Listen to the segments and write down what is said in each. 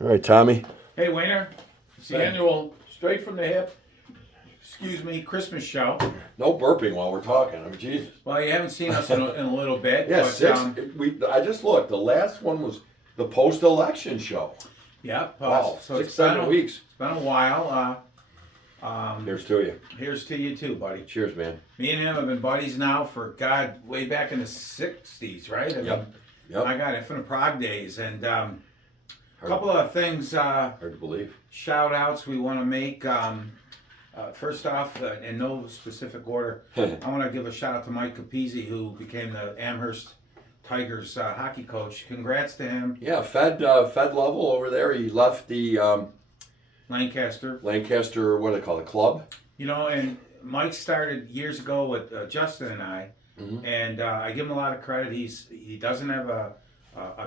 All right, Tommy. Hey, Wayner. It's the annual Straight from the Hip, Christmas show. No burping while we're talking. I mean, Jesus. Well, you haven't seen us in a little bit. Yeah, but, I just looked. The last one was the post-election show. Yep. Wow, So 6, 7 weeks. It's been a while. Here's to you. Here's to you too, buddy. Cheers, man. Me and him have been buddies now for, God, way back in the 60s, right? I mean, Yep. my God, Infinite Prague days. And a couple of things, Hard to believe. shout outs we want to make. First off, in no specific order, I want to give a shout out to Mike Capizzi, who became the Amherst Tigers hockey coach. Congrats to him. Yeah, Fed level over there. He left the Lancaster. Lancaster, what do they call it, club? You know, and Mike started years ago with Justin and I, and I give him a lot of credit. He doesn't have a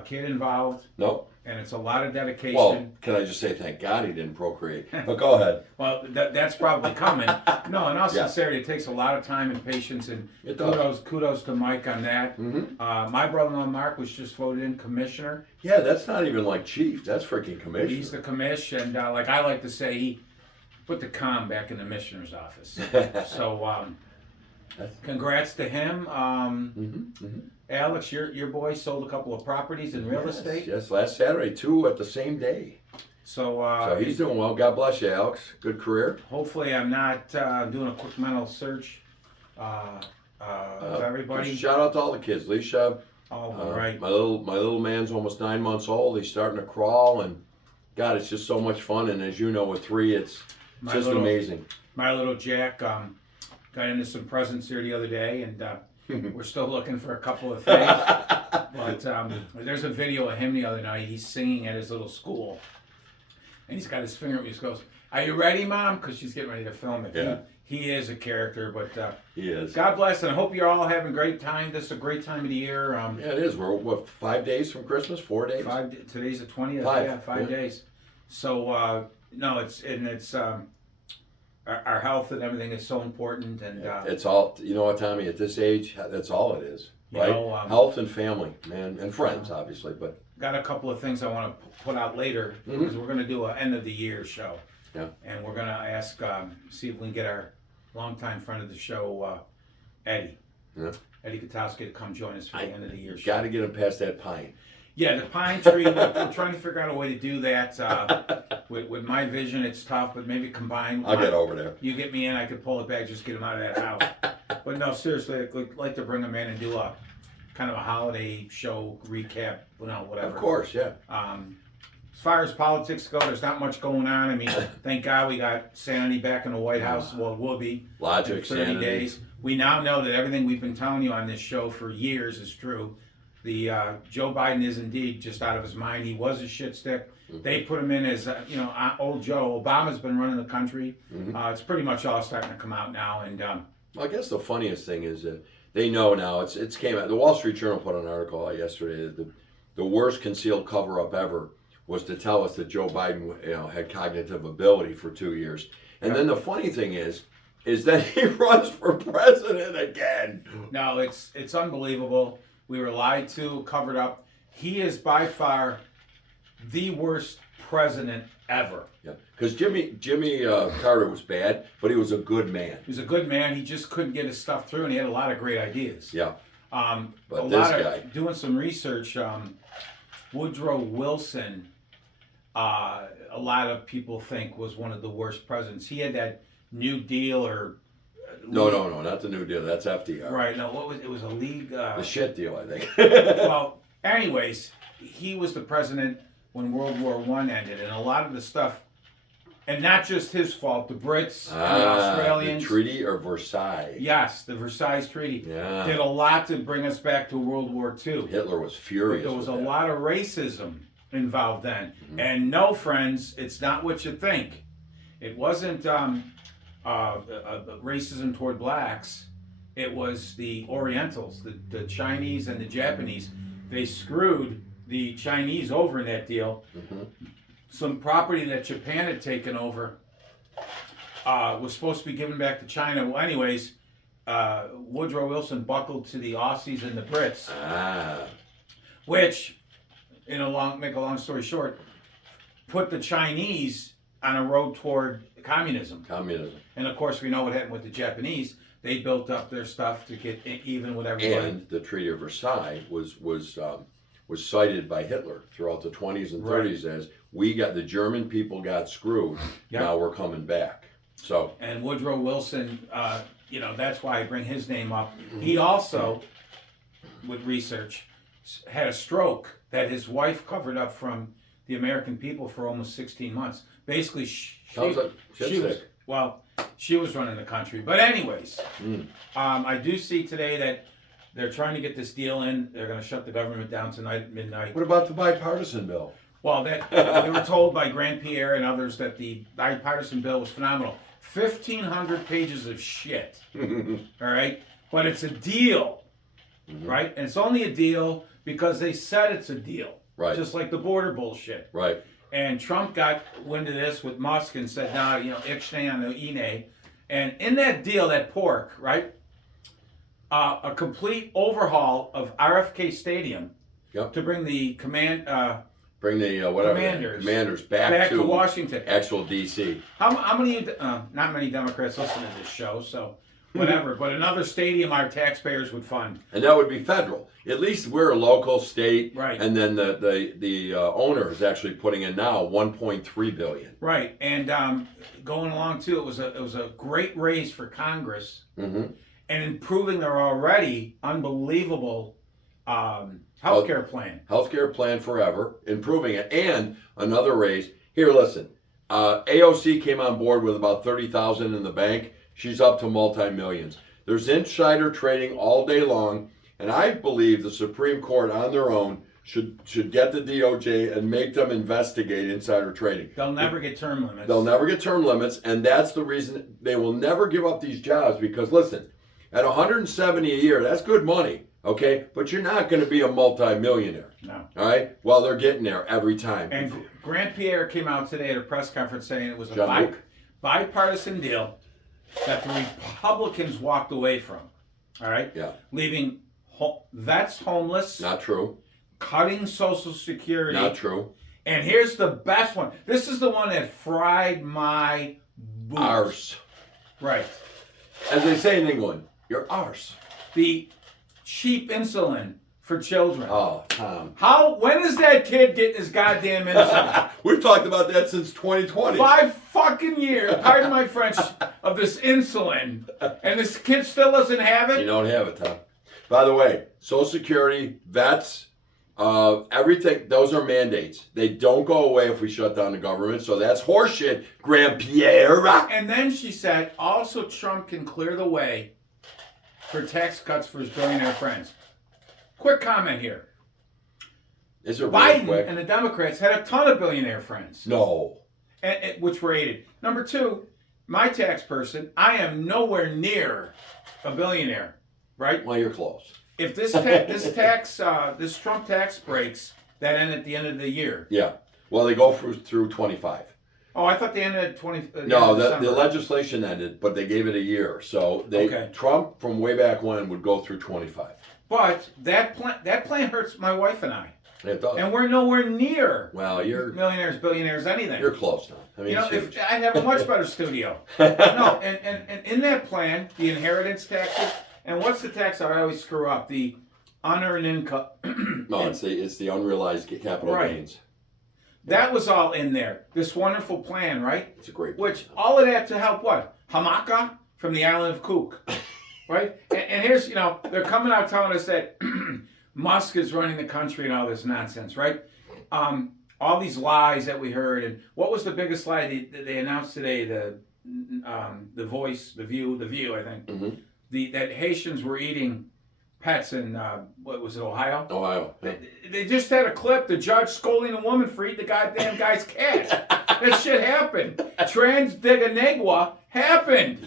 kid involved, Nope. and it's a lot of dedication. Well, can I just say thank God he didn't procreate? But go ahead. Well, that's probably coming. No, in all Yeah. sincerity, it takes a lot of time and patience, and It does. kudos to Mike on that. My brother-in-law Mark was just voted in commissioner. Yeah, that's not even like chief. That's freaking commissioner. He's the commish, and like I like to say, he put the com back in the commissioner's office. So, congrats to him. Alex, your boy sold a couple of properties in real estate. Yes, last Saturday, 2 at the same day. So He's doing well. God bless you, Alex. Good career. hopefully I'm not doing a quick mental search of everybody. Shout out to all the kids. Leisha. Right. My little man's almost 9 months old. He's starting to crawl, and God, it's just so much fun. And as you know, with 3, it's just amazing. My little Jack got into some presents here the other day, and we're still looking for a couple of things. But there's a video of him the other night. He's singing at his little school, and he's got his finger up. He just goes, "Are you ready, Mom?" Because she's getting ready to film it. Yeah. He is a character, but He is. God bless, and I hope you're all having a great time. This is a great time of the year. Yeah, it is. We're what, 5 days from Christmas? 4 days? Today's the 20th. 5. Yeah, 5 days. So no, it's our health and everything is so important, and It's all, you know what, Tommy, at this age, that's all it is, right? Health and family, man, and friends, obviously, but. Got a couple of things I want to put out later, because we're going to do an end of the year show. Yeah. And we're going to ask, see if we can get our longtime friend of the show, Eddie. Yeah. Eddie Katowski to come join us for the end of the year show. Got to get him past that pine. Yeah, the pine tree, we're trying to figure out a way to do that. With my vision, it's tough, but maybe combine. I'll get over there. You get me in, I could pull it back, just get him out of that house. But no, seriously, I'd like to bring him in and do a kind of a holiday show recap, whatever. Of course, yeah. As far as politics go, there's not much going on. I mean, thank God we got Sanity back in the White House. Well, it will be. Logic, in 30 sanity. days. We now know that everything we've been telling you on this show for years is true. The Joe Biden is indeed just out of his mind. He was a shit stick. They put him in as, old Joe. Obama's been running the country. It's pretty much all starting to come out now. And Well, I guess the funniest thing is that they know now. It's came out. The Wall Street Journal put an article out yesterday that the worst concealed cover-up ever was to tell us that Joe Biden, had cognitive ability for 2 years. And then the funny thing is that he runs for president again. no, it's unbelievable. We were lied to, covered up. He is by far the worst president ever. Yeah, because Jimmy Carter was bad, but he was a good man. He was a good man. He just couldn't get his stuff through, and he had a lot of great ideas. Yeah. But this guy, doing some research, Woodrow Wilson, a lot of people think was one of the worst presidents. He had that New Deal or No, not the New Deal. That's FDR. right. No, it was a league. The shit deal, I think. Well, anyways, he was the president when World War I ended, and a lot of the stuff, and not just his fault, the Brits, the Australians. The Treaty or Versailles. Yes, the Versailles Treaty Yeah. did a lot to bring us back to World War II. Hitler was furious. There was with a that. lot of racism involved then. And no, friends, it's not what you think. It wasn't racism toward blacks. It was the Orientals, the Chinese and the Japanese. They screwed the Chinese over in that deal. Some property that Japan had taken over was supposed to be given back to China. Well, anyways, Woodrow Wilson buckled to the Aussies and the Brits, which, make a long story short, put the Chinese on a road toward communism. Communism. And of course, we know what happened with the Japanese. They built up their stuff to get even with everybody. And the Treaty of Versailles was cited by Hitler throughout the 20s and 30s as the German people got screwed. Yep. Now we're coming back. So. And Woodrow Wilson, that's why I bring his name up. He also, with research, had a stroke that his wife covered up from the American people for almost 16 months. Basically, she was running the country. But anyways, I do see today that they're trying to get this deal in. They're going to shut the government down tonight at midnight. What about the bipartisan bill? Well, they were told by Grand Pierre and others that the bipartisan bill was phenomenal. 1,500 pages of shit. All right? But it's a deal, right? And it's only a deal because they said it's a deal. Right. Just like the border bullshit. Right. And Trump got wind of this with Musk and said, "No, ixnay on the ine." And in that deal, that pork, right? A complete overhaul of RFK Stadium to bring the commanders back to Washington, actual D.C. How many? Not many Democrats listen to this show, so whatever. But another stadium our taxpayers would fund, and that would be federal. At least we're a local state, right? And then the owner is actually putting in now $1.3 billion, right? And going along too, it was a great raise for Congress, and improving their already unbelievable healthcare plan. Healthcare plan forever, improving it, and another raise. Here, listen. AOC came on board with about 30,000 in the bank. She's up to multi-millions. There's insider trading all day long, and I believe the Supreme Court on their own should get the DOJ and make them investigate insider trading. They'll never get term limits. They'll never get term limits, and that's the reason they will never give up these jobs. Because listen, at 170 a year, that's good money. Okay, but you're not going to be a multi-millionaire. No. All right? Well, they're getting there every time. And Grand Pierre came out today at a press conference saying it was a bipartisan deal that the Republicans walked away from. All right? Yeah. Leaving vets homeless. Not true. Cutting Social Security. Not true. And here's the best one. This is the one that fried my boots. Arse. Right. As they say in England, your arse. The cheap insulin for children. Oh, Tom. When is that kid getting his goddamn insulin? We've talked about that since 2020. 5 fucking years, pardon my French, of this insulin. And this kid still doesn't have it? You don't have it, Tom. By the way, Social Security, vets, everything, those are mandates. They don't go away if we shut down the government. So that's horseshit, Grand Pierre. And then she said, also Trump can clear the way for tax cuts for his billionaire friends. Quick comment here. Is it Biden really quick? and the Democrats had a ton of billionaire friends. No. Which were aided. Number two, my tax person, I am nowhere near a billionaire, right? Well, you're close. If this Trump tax breaks, that end at the end of the year. Yeah. Well, they go through 25. Oh, I thought they ended at 20. No, the legislation ended, but they gave it a year. So Trump from way back when would go through 25. But that plan hurts my wife and I. It does. And we're nowhere near. Well, you're millionaires, billionaires, anything. You're close now. I mean, if I'd have a much better studio. No, and in that plan, the inheritance taxes, and what's the tax I always screw up? The unearned income. No, it's the unrealized capital gains. That was all in there. This wonderful plan, right? It's a great plan. Which, all of that to help what? Hamaka from the island of Cook. Right? And here's, they're coming out telling us that Musk is running the country and all this nonsense, right? All these lies that we heard. And what was the biggest lie they announced today? The Voice, the View, I think. Mm-hmm. That Haitians were eating pets in, what was it, Ohio? Ohio. Yeah. They just had a clip, the judge scolding a woman for eating the goddamn guy's cat. That shit happened. Transdiganegua happened.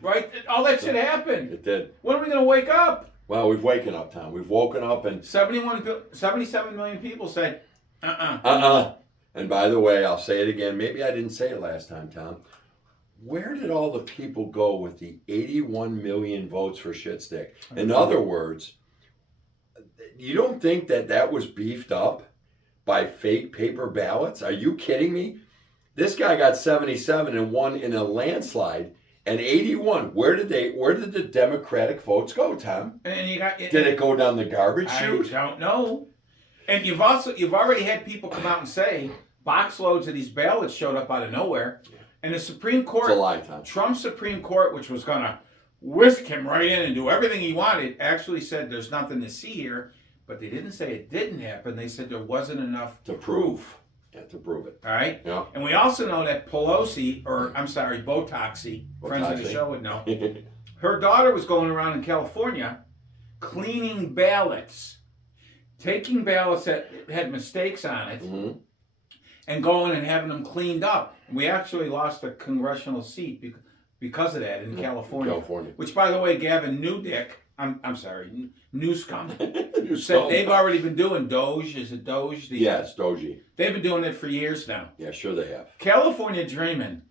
Right? All that shit happened. It did. When are we going to wake up? Well, we've woken up, Tom. We've woken up and... 77 million people said, And by the way, I'll say it again. Maybe I didn't say it last time, Tom. Where did all the people go with the 81 million votes for shit stick? In other words, you don't think that was beefed up by fake paper ballots? Are you kidding me? This guy got 77 and won in a landslide, and 81. Where did the Democratic votes go, Tom? And you got Did it go down the garbage chute? I don't know. And you've already had people come out and say box loads of these ballots showed up out of nowhere, and the Supreme Court, It's a lie, Tom. Trump's Supreme Court, which was gonna whisk him right in and do everything he wanted, actually said there's nothing to see here. But they didn't say it didn't happen. They said there wasn't enough To prove. Yeah, to prove it. All right. Yeah. And we also know that Pelosi, Botoxy, friends of the Botoxy. show would know, her daughter was going around in California cleaning ballots, taking ballots that had mistakes on it, Mhm. and going and having them cleaned up. We actually lost a congressional seat because of that in California. Which, by the way, Gavin Newscom said they've already been doing Doge. Is it Doge? Yes, Doji. They've been doing it for years now. Yeah, sure they have. California dreaming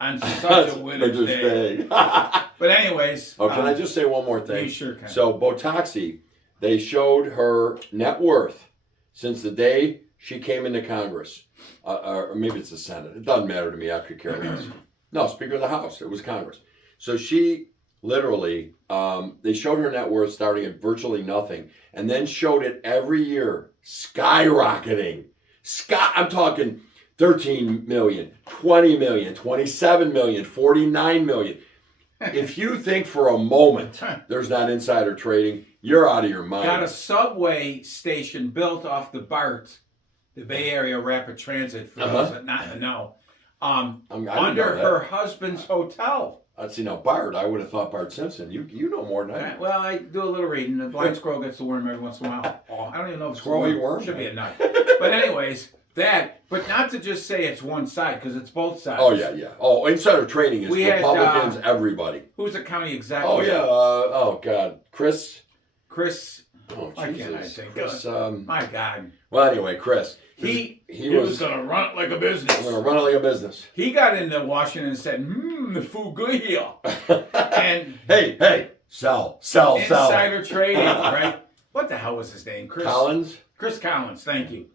on such a winter's day. Oh, But anyways. can I just say one more thing? You sure can. So Botoxy, they showed her net worth since the day she came into Congress. Or maybe it's the Senate. It doesn't matter to me. I could care less. No, Speaker of the House. It was Congress. So she literally, they showed her net worth starting at virtually nothing, and then showed it every year skyrocketing. I'm talking 13 million, 20 million, 27 million, 49 million. If you think for a moment there's not insider trading, you're out of your mind. Got a subway station built off the BART, the Bay Area Rapid Transit, for those that not know, under her husband's hotel. See, now Bart, I would have thought Bart Simpson. You know more than I do. Well, I do a little reading. The blind squirrel gets the worm every once in a while. Oh, I don't even know if it's Squirrel eat worm? Should be a nut. But anyways, but not to just say it's one side, because it's both sides. Oh, yeah. Oh, insider trading is We had, Republicans, everybody. Who's the county executive? Oh, yeah. Oh, God. Chris. Oh, I Jesus. can't think. Chris, My God. Well, anyway, Chris. He was going to run it like a business. I'm going to run it like a business. He got into Washington and said, the food good here. And hey, sell. Insider trading, right? What the hell was his name? Collins? Chris Collins, thank you.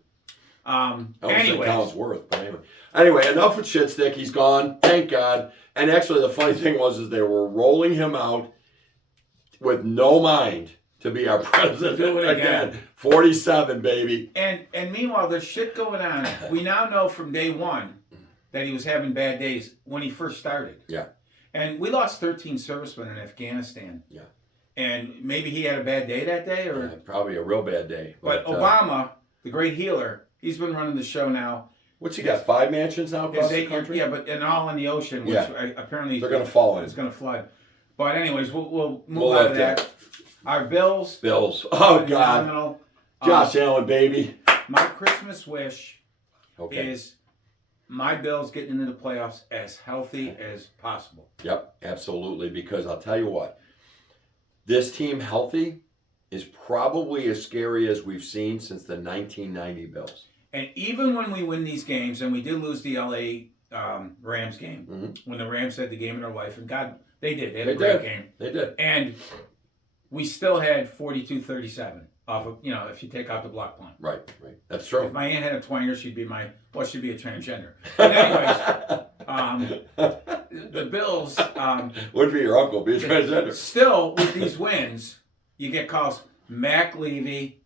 I would say Collinsworth, but anyway, enough with shit stick. He's gone, thank God. And actually, the funny thing was they were rolling him out with no mind to be our president. Do it again. 47, baby. And meanwhile, there's shit going on. We now know from day one that he was having bad days when he first started. Yeah. And we lost 13 servicemen in Afghanistan. Yeah. And maybe he had a bad day that day, or probably a real bad day. But Obama, the great healer, he's been running the show now. What's he got? 5 mansions now across the country? Yeah, but all in the ocean, which apparently they're going to fall in. It's going to flood. But anyways, we'll move out of that. Our Bills. Oh, God. Josh Allen, baby. My Christmas wish is my Bills getting into the playoffs as healthy as possible. Yep, absolutely. Because I'll tell you what, this team healthy is probably as scary as we've seen since the 1990 Bills. And even when we win these games, and we did lose the LA Rams game, when the Rams had the game of their life, and God, they did. They had a great game. They did. And we still had 42-37 off of, if you take out the block punt. Right. That's true. If my aunt had a twanger, she'd be she'd be a transgender. But anyways, the Bills... would be your uncle, be a transgender. Still, with these wins, you get calls, Mac Levy,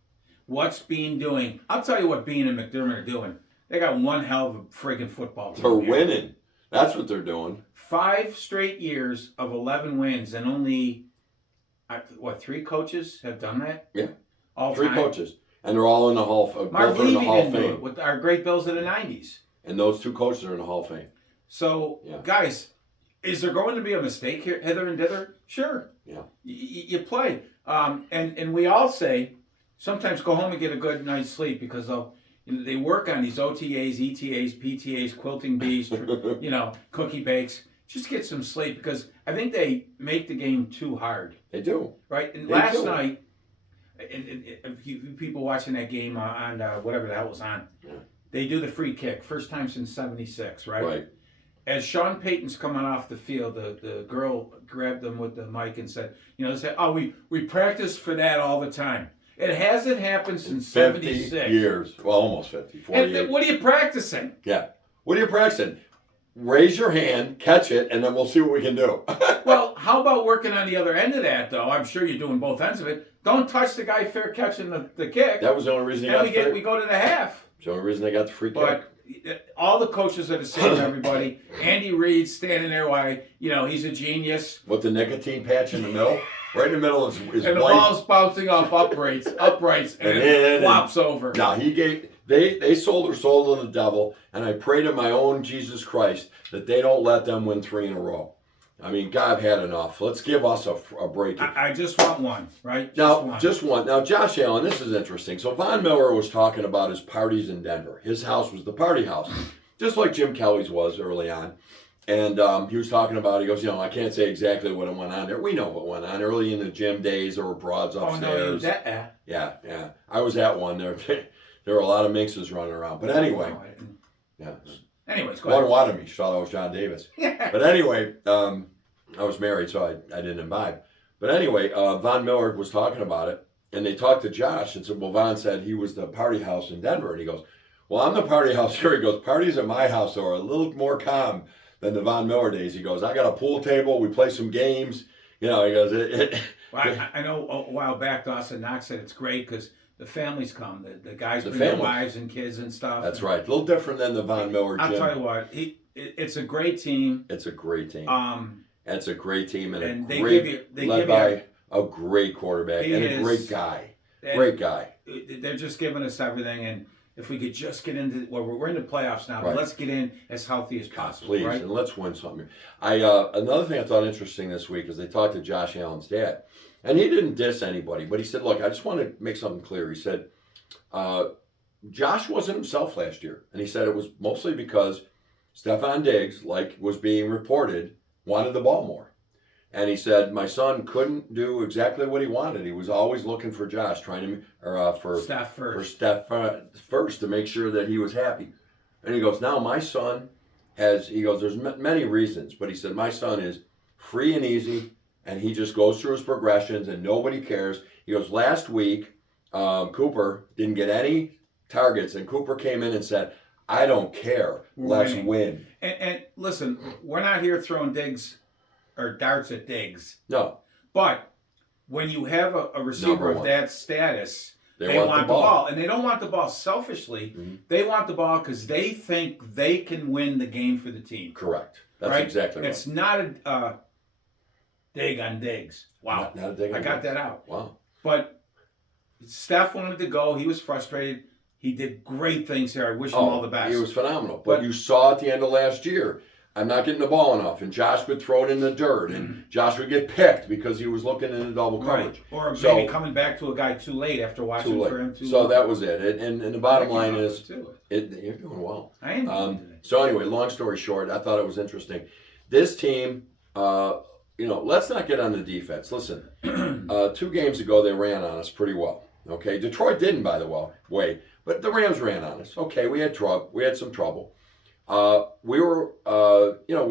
what's Bean doing? I'll tell you what Bean and McDermott are doing. They got one hell of a friggin' football team. They're winning. That's what they're doing. 5 straight years of 11 wins, and only... 3 coaches have done that? Yeah. All 3 time? coaches. And they're all in the Hall of Mark Levy didn't do Fame. it with our great Bills of the 90s. And those 2 coaches are in the Hall of Fame. So, guys, is there going to be a mistake here, hither and dither? Sure. Yeah. You play. And we all say, sometimes go home and get a good night's sleep, because they work on these OTAs, ETAs, PTAs, quilting bees, cookie bakes. Just get some sleep, because I think they make the game too hard. They do. Right? And last night, people watching that game on whatever the hell was on, they do the free kick. First time since 76, right? Right. As Sean Payton's coming off the field, the girl grabbed them with the mic and said, they say, we practice for that all the time. It hasn't happened since 50 '76. years. Well, almost 50, And 48. what are you practicing? Yeah. What are you practicing? Raise your hand, catch it, and then we'll see what we can do. Well, how about working on the other end of that, though? I'm sure you're doing both ends of it. Don't touch the guy fair catching the kick. That was the only reason he and got we go to the half. It's the only reason they got the free kick. But all the coaches are the same, everybody. Andy Reid standing there while, he's a genius. With the nicotine patch in the middle, right in the middle is And the white. ball's bouncing off uprights, and it flops over. Now they sold their soul to the devil, and I pray to my own Jesus Christ that they don't let them win 3 in a row. I mean, God had enough. Let's give us a break. I just want one, right? Just one. Now, Josh Allen, this is interesting. So Von Miller was talking about his parties in Denver. His house was the party house, just like Jim Kelly's was early on. And he was talking about, he goes, I can't say exactly what went on there. We know what went on. Early in the gym days, there were broads upstairs. Oh, no, Yeah. I was at one. There were a lot of minxes running around. But anyway. Yeah. Anyways, go One ahead. wanted me. She thought I was John Davis. But anyway, I was married, so I didn't imbibe. But anyway, Von Miller was talking about it, and they talked to Josh and said, well, Von said he was the party house in Denver. And he goes, well, I'm the party house here. He goes, parties at my house are a little more calm than the Von Miller days. He goes, I got a pool table. We play some games. He goes, Well, I know a while back, Dawson Knox said it's great because the families come. The guys bring families. their wives and kids and stuff. That's right. A little different than the Von Miller gym. I'll tell you what, it's a great team. It's a great team. It's a great team and they great, give you led by a great quarterback and a great guy. Great guy. They're just giving us everything, and if we could just get into we're in the playoffs now, Right. but let's get in as healthy as possible. Please, right? and let's win something. Another thing I thought interesting this week is they talked to Josh Allen's dad, and he didn't diss anybody, but he said, "Look, I just want to make something clear." He said, "Josh wasn't himself last year," and he said it was mostly because Stephon Diggs, like was being reported, wanted the ball more. And he said, my son couldn't do exactly what he wanted. He was always looking for Josh, trying to, for Steph first to make sure that he was happy. And he goes, now my son there's many reasons, but he said, my son is free and easy, and he just goes through his progressions, and nobody cares. He goes, last week, Cooper didn't get any targets, and Cooper came in and said, I don't care. Let's win. And listen, we're not here throwing digs or darts at Diggs. No. But when you have a receiver of that status, they want the ball. And they don't want the ball selfishly. Mm-hmm. They want the ball because they think they can win the game for the team. Correct. That's exactly right. It's not a dig on Diggs. Wow. Not a dig on I got that out. Wow. But Steph wanted to go. He was frustrated. He did great things here. I wish him all the best. He was phenomenal. But you saw at the end of last year, I'm not getting the ball enough, and Josh would throw it in the dirt, and Josh would get picked because he was looking in the double coverage. Right. Or maybe coming back to a guy too late after watching for him too long. That was it. And the bottom line is, you're doing well. I am. So anyway, long story short, I thought it was interesting. This team, let's not get on the defense. Listen, 2 games ago they ran on us pretty well. Okay, Detroit didn't, by the way, but the Rams ran on us. Okay, we had trouble. We had some trouble. We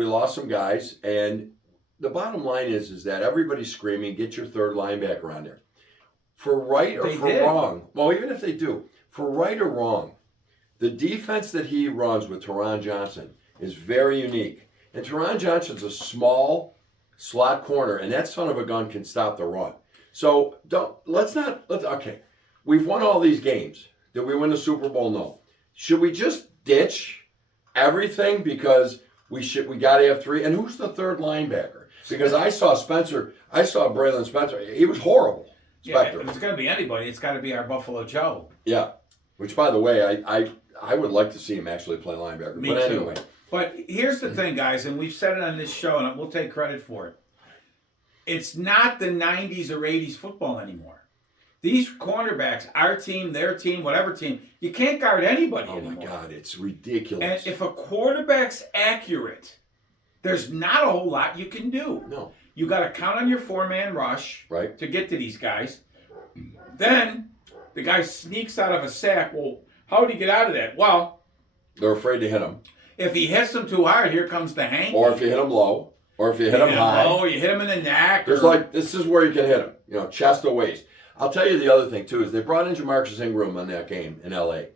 lost some guys, and the bottom line is that everybody's screaming, get your third linebacker on there. For right or wrong, well, even if they do, for right or wrong, the defense that he runs with Taron Johnson is very unique. And Taron Johnson's a small slot corner, and that son of a gun can stop the run. So okay, we've won all these games. Did we win the Super Bowl? No. Should we just ditch everything because we got to have 3? And who's the third linebacker? Because I saw Braylon Spencer. He was horrible. Yeah, if it's going to be anybody, it's got to be our Buffalo Joe. Yeah. Which, by the way, I would like to see him actually play linebacker. Me too. Anyway. But here's the thing, guys, and we've said it on this show, and we'll take credit for it. It's not the 90s or 80s football anymore. These cornerbacks, our team, their team, whatever team, you can't guard anybody anymore. Oh, my God, it's ridiculous. And if a quarterback's accurate, there's not a whole lot you can do. No. You got to count on your 4-man rush to get to these guys. Then the guy sneaks out of a sack. Well, how did he get out of that? Well, they're afraid to hit him. If he hits them too hard, here comes the hanky. Or if you hit him low. Or if you hit him high. You hit him in the neck. This is where you can hit him. Chest to waist. I'll tell you the other thing too is they brought in Jamarcus Ingram on that game in L.A.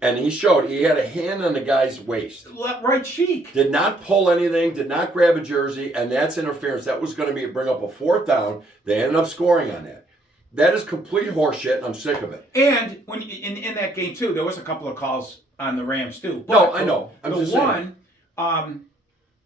and he showed he had a hand on the guy's waist. Right cheek. Did not pull anything, did not grab a jersey, and that's interference. That was going to bring up a 4th down. They ended up scoring on that. That is complete horseshit, and I'm sick of it. And when in that game too, there was a couple of calls on the Rams too. No, I know. I'm the just one, saying.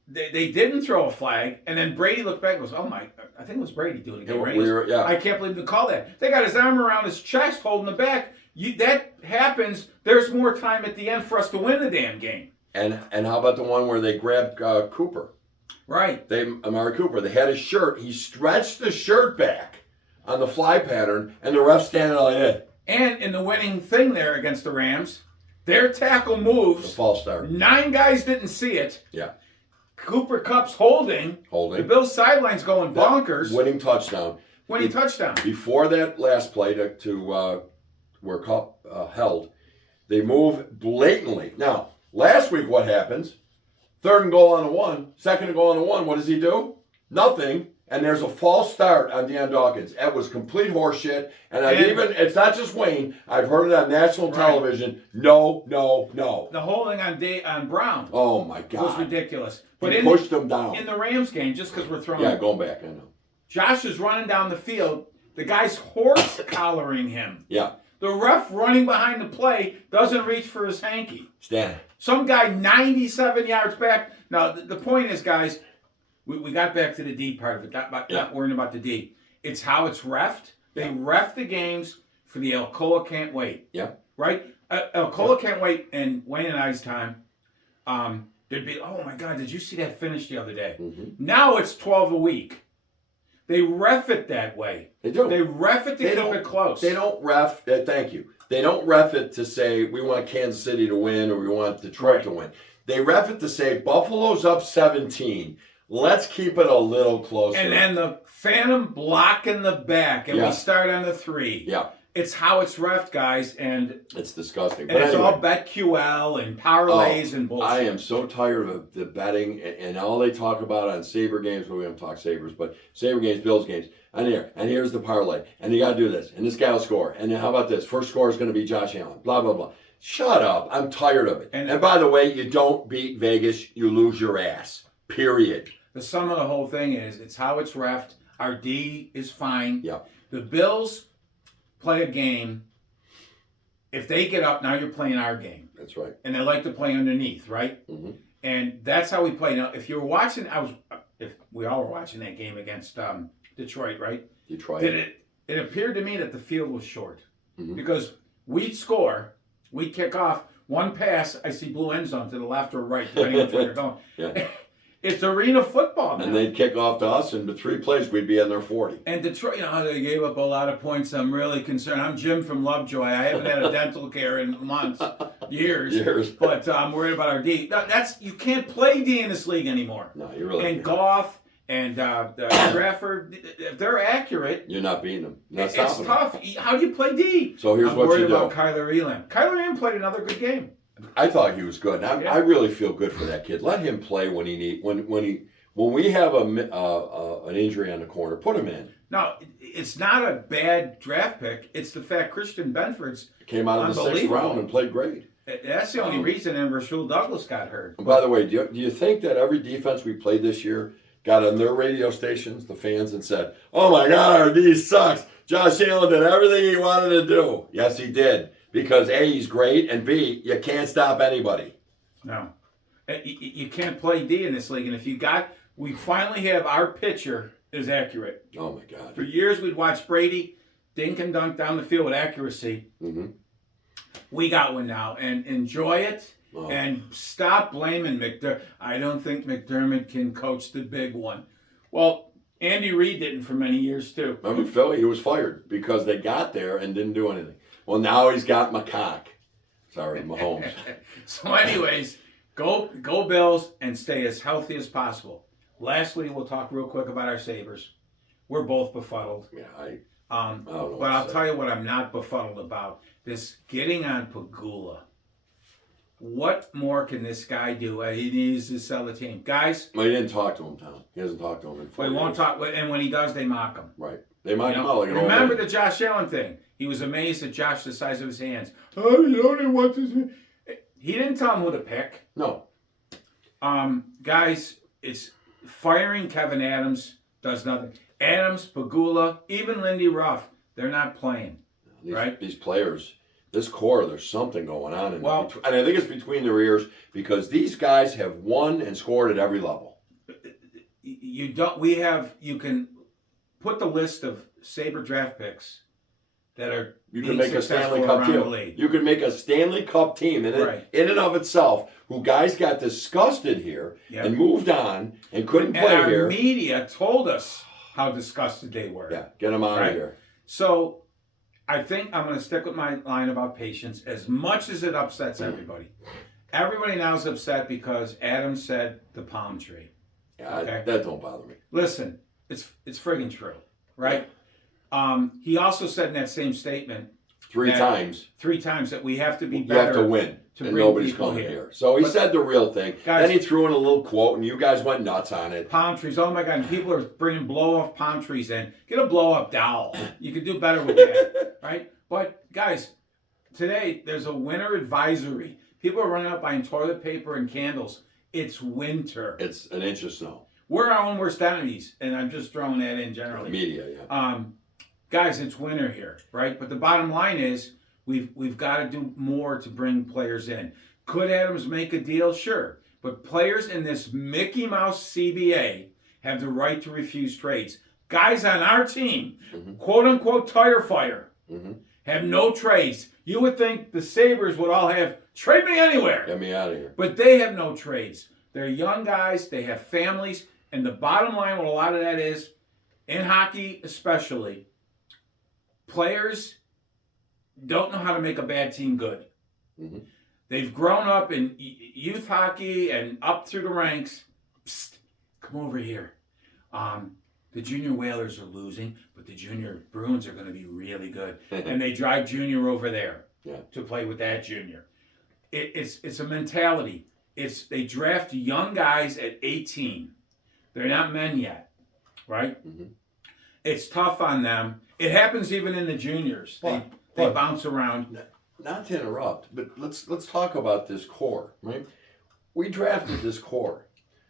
They didn't throw a flag, and then Brady looked back and goes, "Oh my!" I think it was Brady doing it again. Yeah. I can't believe they called that. They got his arm around his chest, holding the back. That happens. There's more time at the end for us to win the damn game. And how about the one where they grabbed Cooper? Right. Amari Cooper. They had his shirt. He stretched the shirt back on the fly pattern, and the ref standing like that. And in the winning thing there against the Rams, their tackle The moves. false start. 9 guys didn't see it. Yeah. Cooper Kupp's holding. The Bills' sideline's going bonkers. Winning touchdown. Winning touchdown. Before that last play to where Kupp held, they move blatantly. Now, last week what happens? 3rd and goal on the 1, 2nd and goal on the 1. What does he do? Nothing. And there's a false start on Deion Dawkins. That was complete horseshit. And it's not just Wayne. I've heard it on national television. No. The holding on Brown. Oh my God. Was ridiculous. But he pushed him down. In the Rams game, just because we're throwing. Yeah, going back, I know. Josh is running down the field. The guy's horse collaring him. Yeah. The ref running behind the play doesn't reach for his hanky. Stan. Some guy 97 yards back. Now, the point is, guys, we got back to the D part of it, not worrying about the D. It's how it's reffed. They ref the games for the Alcoa Can't Wait. Yeah. Right? Alcoa Can't Wait, and Wayne and I's time, there'd be, oh my God, did you see that finish the other day? Mm-hmm. Now it's 12 a week. They ref it that way. They do. They ref it to keep it close. They don't ref, thank you. They don't ref it to say we want Kansas City to win or we want Detroit to win. They ref it to say Buffalo's up 17. Let's keep it a little closer. And then the phantom block in the back, and we start on the 3. Yeah. It's how it's reffed, guys, and it's disgusting. And it's all BetQL and parlays and bullshit. I am so tired of the betting and all they talk about on Sabre games. Well, we don't talk Sabres, but Sabre games, Bills games. And here's the parlay, and you got to do this, and this guy will score. And then how about this? First score is going to be Josh Allen. Blah blah blah. Shut up! I'm tired of it. And by the way, you don't beat Vegas, you lose your ass. Period. The sum of the whole thing is it's how it's reffed. Our D is fine. Yeah. The Bills play a game. If they get up, now you're playing our game. That's right. And they like to play underneath, right? Mm-hmm. And that's how we play. Now, if you're watching, if we all were watching that game against Detroit, right? Detroit. It appeared to me that the field was short because we'd score, we'd kick off, one pass, I see blue end zone to the left or right, depending on where you're going. Yeah. It's arena football now. And they'd kick off to us, and the 3 plays, we'd be in their 40. And Detroit, they gave up a lot of points. I'm really concerned. I'm Jim from Lovejoy. I haven't had a dental care in months, years. But I'm worried about our D. You can't play D in this league anymore. No, you really can't. And Goff and Trafford, if they're accurate, you're not beating them. It's tough. How do you play D? So here's what you do. I'm worried about Kyler Elam. Kyler Elam played another good game. I thought he was good. I really feel good for that kid. Let him play when we have an injury on the corner. Put him in. No, it's not a bad draft pick. It's the fact Christian Benford's came out of the 6th round and played great. That's the only reason. And Rasul Douglas got hurt. By the way, do you think that every defense we played this year got on their radio stations, the fans, and said, "Oh my God, our D sucks. Josh Allen did everything he wanted to do." Yes, he did. Because A, he's great, and B, you can't stop anybody. No. You can't play D in this league. And we finally have our pitcher is accurate. Oh, my God. For years, we'd watch Brady dink and dunk down the field with accuracy. Mm-hmm. We got one now, and enjoy it. Oh. And stop blaming McDermott. I don't think McDermott can coach the big one. Well, Andy Reid didn't for many years, too. Remember Philly? He was fired because they got there and didn't do anything. Well, now he's got McCock. Sorry, Mahomes. So anyways, go Bills and stay as healthy as possible. Lastly, we'll talk real quick about our Sabres. We're both befuddled. Yeah, I don't know but I'll tell you what I'm not befuddled about. This getting on Pegula. What more can this guy do? He needs to sell the team. Guys. Well, he didn't talk to him, Tom. He hasn't talked to him in 4 years. He won't talk. And when he does, they mock him. Right. They might come out like an old Remember man. the Josh Allen thing? He was amazed at Josh, the size of his hands. Oh, he only wants his. He didn't tell him who to pick. No. Guys, it's firing Kevin Adams does nothing. Adams, Pagula, even Lindy Ruff, they're not playing. Right? These players, this core, there's something going on in Well, and I think it's between their ears because these guys have won and scored at every level. You don't. We have. You can put the list of Sabre draft picks that are. You being can make a successful Stanley Cup around the team. league. You can make a Stanley Cup team Right. in and of itself, who guys got disgusted here Yep. and moved on and couldn't And play our here. media told us how disgusted they were. Yeah, get them out Right. of here. So, I think I'm going to stick with my line about patience. As much as it upsets everybody, everybody now is upset because Adam said the palm tree. Yeah, Okay. that don't bother me. Listen, it's friggin' true, right? He also said in that same statement Three That- times. 3 times that we have to be You better. have to win, to and bring nobody's people coming here. here. So he But- said the real thing. Guys- Then he threw in a little quote, and you guys went nuts on it. Palm trees. Oh my God! And people are bringing blow-off palm trees in. Get a blow-up dowel. You could do better with that, right? But guys, today there's a winter advisory. People are running out buying toilet paper and candles. It's winter. It's an inch of snow. We're our own worst enemies, and I'm just throwing that in generally. Media, yeah. Guys, it's winter here, right? But the bottom line is we've got to do more to bring players in. Could Adams make a deal? Sure. But players in this Mickey Mouse CBA have the right to refuse trades. Guys on our team, quote unquote tire fire, have no trades. You would think the Sabres would all have trade me anywhere. Get me out of here. But they have no trades. They're young guys, they have families, and the bottom line with a lot of that is, in hockey especially, players don't know how to make a bad team good. They've grown up in youth hockey and up through the ranks. Psst, come over here. The junior Whalers are losing, but the junior Bruins are going to be really good. And they drive junior over there to play with that junior. It's a mentality. They draft young guys at 18. They're not men yet, right? It's tough on them. It happens even in the juniors. They bounce around. Not to interrupt, but let's talk about this core, right? We drafted this core.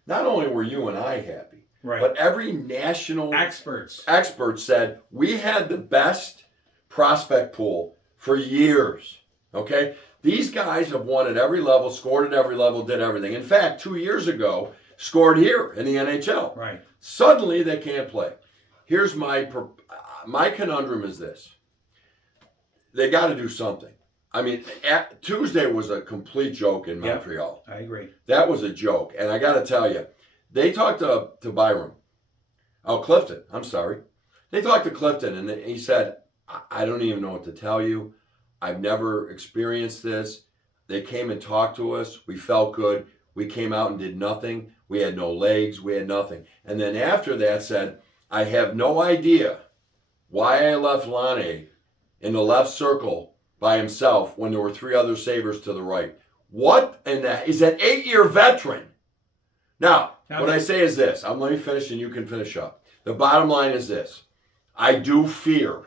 Not only were you and I happy, Right. but every national expert said we had the best prospect pool for years. Okay? These guys have won at every level, scored at every level, did everything. In fact, 2 years ago, scored here in the NHL. Right. Suddenly they can't play. Here's my conundrum is this. They got to do something. I mean, Tuesday was a complete joke in Montreal. I agree. That was a joke. And I got to tell you, they talked to Byram. Oh, Clifton. I'm sorry. They talked to Clifton, and he said, I don't even know what to tell you. I've never experienced this. They came and talked to us. We felt good. We came out and did nothing. We had no legs. We had nothing. And then after that said, I have no idea why I left Lane in the left circle by himself when there were 3 other Sabres to the right. What? And that is an 8-year veteran. Now what I say is this. Let me finish and you can finish up. The bottom line is this. I fear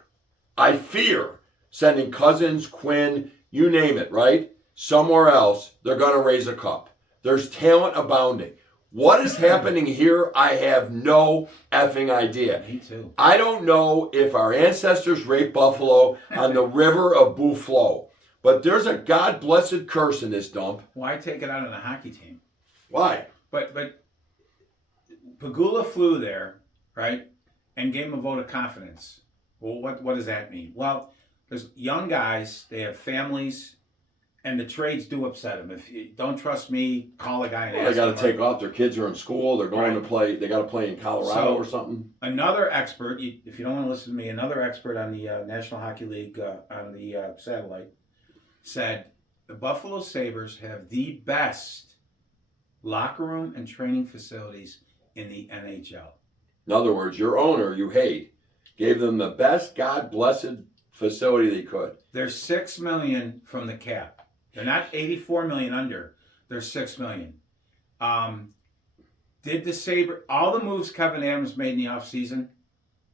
sending Cousins, Quinn, you name it, right? Somewhere else, they're going to raise a cup. There's talent abounding. What is happening here? I have no effing idea. Me too. I don't know if our ancestors raped buffalo on the river of Buffalo, but there's a God-blessed curse in this dump. Why take it out on a hockey team? Why? But Pagula flew there, right, and gave him a vote of confidence. Well, what does that mean? Well, there's young guys, they have families, and the trades do upset them. If you don't trust me, call a guy and ask They got him. to take off. Their kids are in school. They're going to play. They got to play in Colorado or something. Another expert, if you don't want to listen to me, another expert on the National Hockey League on the satellite said the Buffalo Sabres have the best locker room and training facilities in the NHL. In other words, your owner you hate gave them the best God-blessed facility they could. They're $6 million from the cap. They're not $84 million under. They're $6 million. Did the Sabre all the moves Kevin Adams made in the offseason?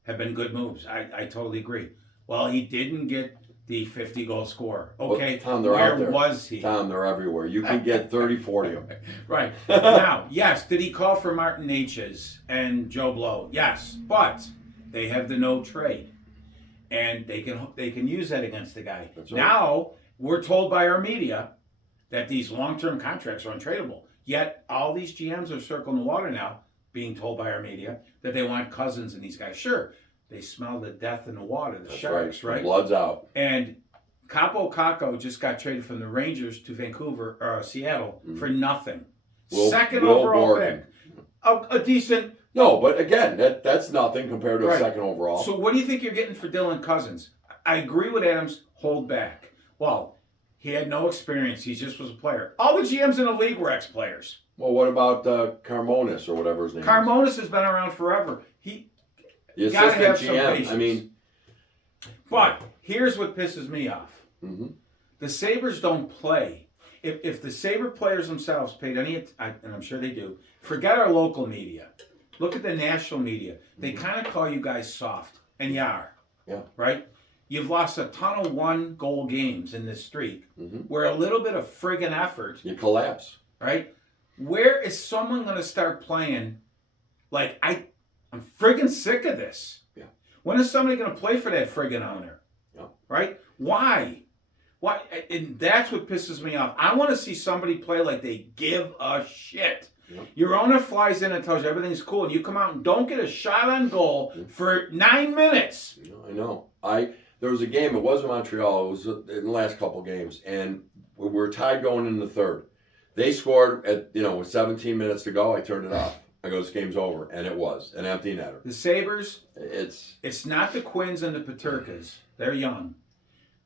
have been good moves. I totally agree. Well, he didn't get the 50-goal scorer. Okay, Tom, they're out where there. was he? Tom, they're everywhere. You can get 30, 40 of them. Right. Now, yes, did he call for Martin H's and Joe Blow? Yes, but they have the no trade, and they can use that against the guy. That's right. Now we're told by our media that these long-term contracts are untradeable. Yet all these GMs are circling the water now, being told by our media that they want Cousins and these guys. Sure, they smell the death in the water, the That's Sharks, right? The blood's out. And Capo Caco just got traded from the Rangers to Vancouver or Seattle for nothing. Second overall pick. A decent. No, but again, that's nothing compared to a second overall. So what do you think you're getting for Dylan Cousins? I agree with Adams. Hold back. Well, he had no experience. He just was a player. All the GMs in the league were ex-players. Well, what about Carmonis or whatever his name is? Carmonis has been around forever. The gotta assistant have some GM. patience. I mean, But here's what pisses me off. mm-hmm. The Sabres don't play. If the Sabre players themselves paid any, and I'm sure they do, forget our local media. Look at the national media. They kind of call you guys soft, and you are. Yeah. Right? You've lost a ton of one-goal games in this streak where a little bit of friggin' effort. You collapse. Right? Where is someone going to start playing like, I'm friggin' sick of this. Yeah. When is somebody going to play for that friggin' owner? Yeah. Right? Why? Why? And that's what pisses me off. I want to see somebody play like they give a shit. Yeah. Your owner flies in and tells you everything's cool, and you come out and don't get a shot on goal for 9 minutes. I know. There was a game. It wasn't Montreal. It was in the last couple games, and we were tied going in the third. They scored at with 17 minutes to go. I turned it off. I go, this game's over, and it was an empty netter. The Sabres. It's not the Quinns and the Peterkas. They're young.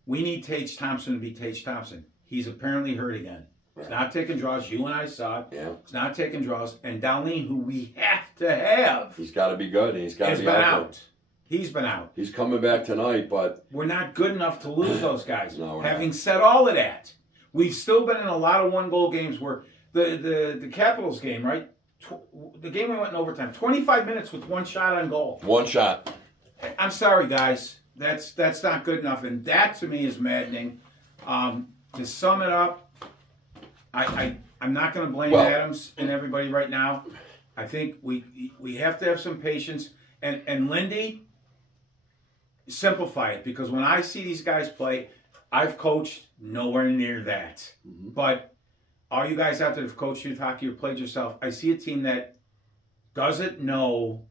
We need Tage Thompson to be Tage Thompson. He's apparently hurt again. He's not taking draws. You and I saw it. Yeah. He's not taking draws. And Dowling, who we have to have, he's got to be good, and he's got to be out. He's been out. He's coming back tonight, but we're not good enough to lose those guys. No, having said all of that, we've still been in a lot of one-goal games where the Capitals game, right? The game we went in overtime, 25 minutes with one shot on goal. One shot. I'm sorry, guys. That's not good enough, and that to me is maddening. To sum it up, I'm not going to blame Adams and everybody right now. I think we have to have some patience. And Lindy, simplify it, because when I see these guys play, I've coached nowhere near that. But all you guys out there that have coached youth hockey or played yourself, I see a team that doesn't know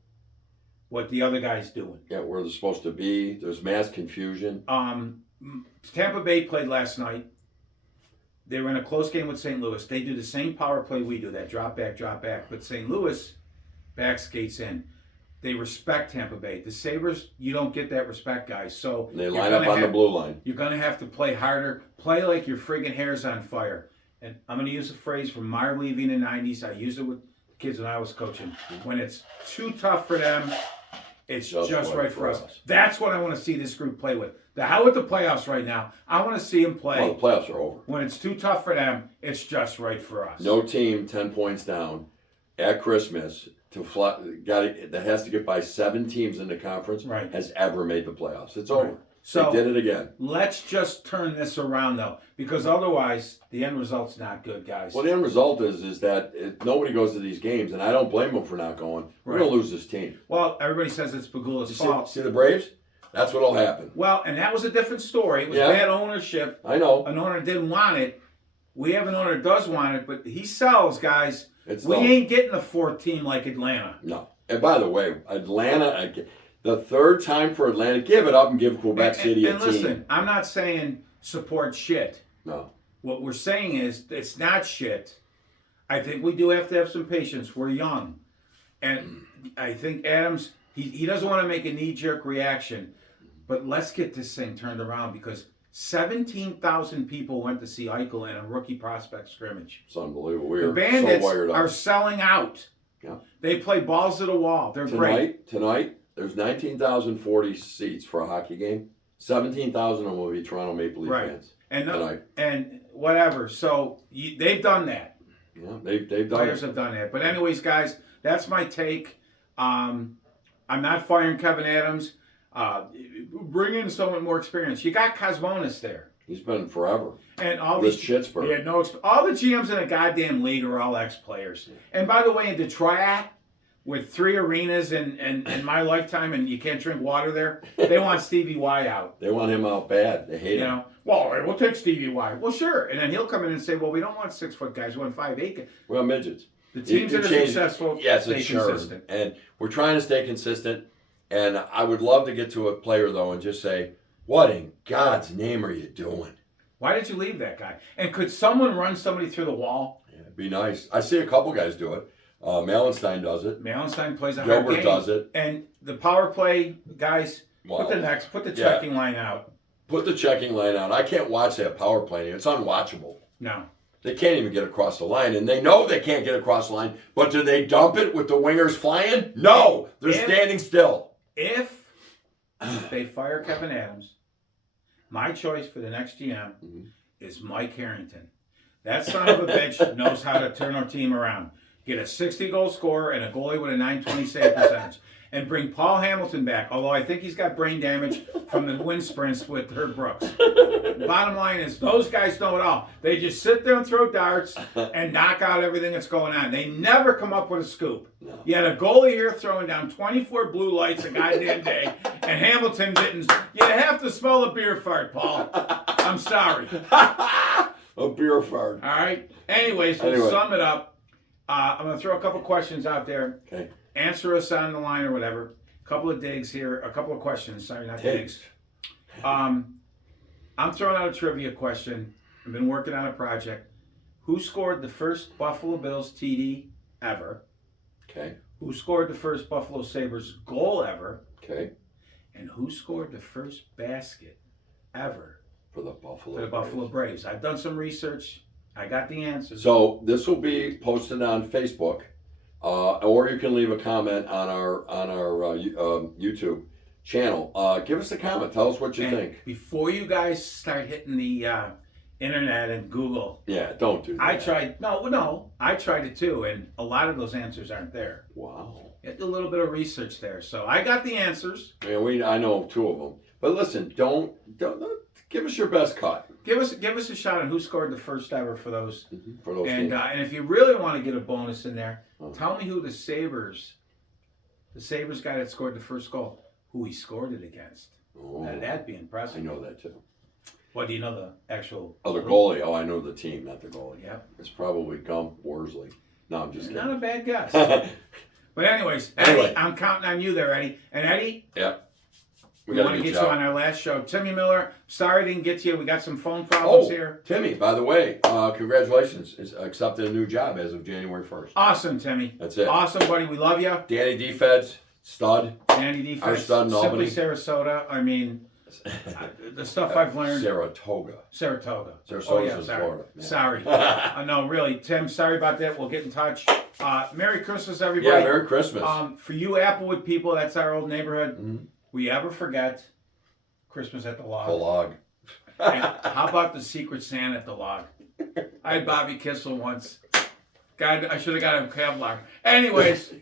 what the other guy's doing. Yeah, where they're supposed to be. There's mass confusion. Tampa Bay played last night. They were in a close game with St. Louis. They do the same power play we do, that drop back. But St. Louis back skates in. They respect Tampa Bay. The Sabres, you don't get that respect, guys. So they line up on the blue line. You're going to have to play harder. Play like your friggin' hair's on fire. And I'm going to use a phrase from Meyer Levy in the 90s. I used it with kids when I was coaching. When it's too tough for them, it's just right for us. That's what I want to see this group play with. The hell with the playoffs right now. I want to see them play. Well, the playoffs are over. When it's too tough for them, it's just right for us. No team 10 points down at Christmas that has to get by 7 teams in the conference has ever made the playoffs. It's over. So they did it again. Let's just turn this around, though, because otherwise the end result's not good, guys. Well, the end result is that nobody goes to these games, and I don't blame them for not going. We're going to lose this team. Well, everybody says it's Pegula's fault. See the Braves? That's what'll happen. Well, and that was a different story. It was bad ownership. I know. An owner didn't want it. We have an owner that does want it, but he sells, guys. We ain't getting a 4th team like Atlanta. No. And by the way, Atlanta, the third time for Atlanta, give it up and give Quebec City a team. And listen, I'm not saying support shit. No. What we're saying is it's not shit. I think we do have to have some patience. We're young. And I think Adams, he doesn't want to make a knee-jerk reaction. But let's get this thing turned around, because 17,000 people went to see Eichel in a rookie prospect scrimmage. It's unbelievable. We the Bandits are selling out. Yeah. They play balls to the wall. They're great. Tonight, there's 19,040 seats for a hockey game. 17,000 of them will be Toronto Maple Leaf fans. And whatever. So they've done that. Yeah, they've done Players have done that. But anyways, guys, that's my take. I'm not firing Kevin Adams. Bring in someone more experienced. You got Cosmonis there. He's been forever. And all With these Schittsburg. Yeah, no, all the GMs in the goddamn league are all ex-players. And by the way, in Detroit, with 3 arenas in my lifetime, and you can't drink water there, they want Stevie Y out. They want him out bad. They hate him. Well, we'll take Stevie Y. Well, sure. And then he'll come in and say, well, we don't want 6-foot guys. We want 5'8". We want midgets. The teams that are successful stay consistent. And we're trying to stay consistent. And I would love to get to a player, though, and just say, what in God's name are you doing? Why did you leave that guy? And could someone run somebody through the wall? Yeah, it'd be nice. I see a couple guys do it. Malenstein does it. Malenstein plays a hard Gilbert game. does it. And the power play guys, Wow. put the checking line out. Put the checking line out. I can't watch that power play. It's unwatchable. No. They can't even get across the line, and they know they can't get across the line. But do they dump it with the wingers flying? No, they're standing still. If they fire Kevin Adams, my choice for the next GM is Mike Harrington. That son of a bitch knows how to turn our team around. Get a 60-goal scorer and a goalie with a .920 save percentage. And bring Paul Hamilton back, although I think he's got brain damage from the wind sprints with Herb Brooks. Bottom line is, those guys know it all. They just sit there and throw darts and knock out everything that's going on. They never come up with a scoop. No. You had a goalie here throwing down 24 blue lights a goddamn day, and Hamilton didn't. You have to smell the beer fart, Paul. I'm sorry. A beer fart. All right? Anyways, we'll sum it up. I'm going to throw a couple questions out there. Okay. Answer us on the line or whatever. A couple of digs here. A couple of questions. Sorry, not digs. I'm throwing out a trivia question. I've been working on a project. Who scored the first Buffalo Bills TD ever? Okay. Who scored the first Buffalo Sabres goal ever? Okay. And who scored the first basket ever For the for the Buffalo Braves? I've done some research. I got the answers. So this will be posted on Facebook, or you can leave a comment on our YouTube channel. Give us a comment. Tell us what you think. Before you guys start hitting the internet and Google, Yeah, don't do that. I tried. No, I tried it too, and a lot of those answers aren't there. Wow. A little bit of research there, so I got the answers. Man, I know 2 of them. But listen, don't give us your best cut. Give us a shot on who scored the first ever for those. For those And teams. and if you really want to get a bonus in there, tell me who the Sabres guy that scored the first goal, who he scored it against. Oh, Now, that'd be impressive. I know that too. What do you know the actual? Oh, the goalie. Oh, I know the team, not the goalie. Yep. It's probably Gump Worsley. No, I'm just Not kidding. a bad guess. But anyways, Eddie, Anyway. I'm counting on you there, Eddie. And Eddie, Yep. we got want to get you on our last show. Timmy Miller, sorry I didn't get to you. We got some phone problems here. Timmy, by the way, congratulations. Is accepted a new job as of January 1st. Awesome, Timmy. That's it. Awesome, buddy. We love you. Danny Defeds, stud. Danny Defense. Our stud in Albany. Simply Sarasota. I mean, the stuff I've learned. Saratoga. Saratoga. Sarasota's in sorry. Florida. Yeah. Sorry. No, really, Tim, sorry about that. We'll get in touch. Merry Christmas, everybody. Yeah, Merry Christmas. For you Applewood people, that's our old neighborhood. Mhm. We ever forget Christmas at the The log. log. And how about the Secret Santa at the log? I had Bobby Kissel once. God, I should have got him Kevlar. Anyways,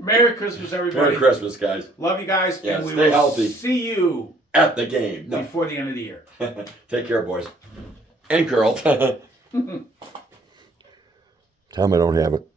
Merry Christmas, everybody. Merry Christmas, guys. Love you guys, Yeah, and we stay will healthy. see you At the game. No. before the end of the year. Take care, boys. And girl. Tell me I don't have it.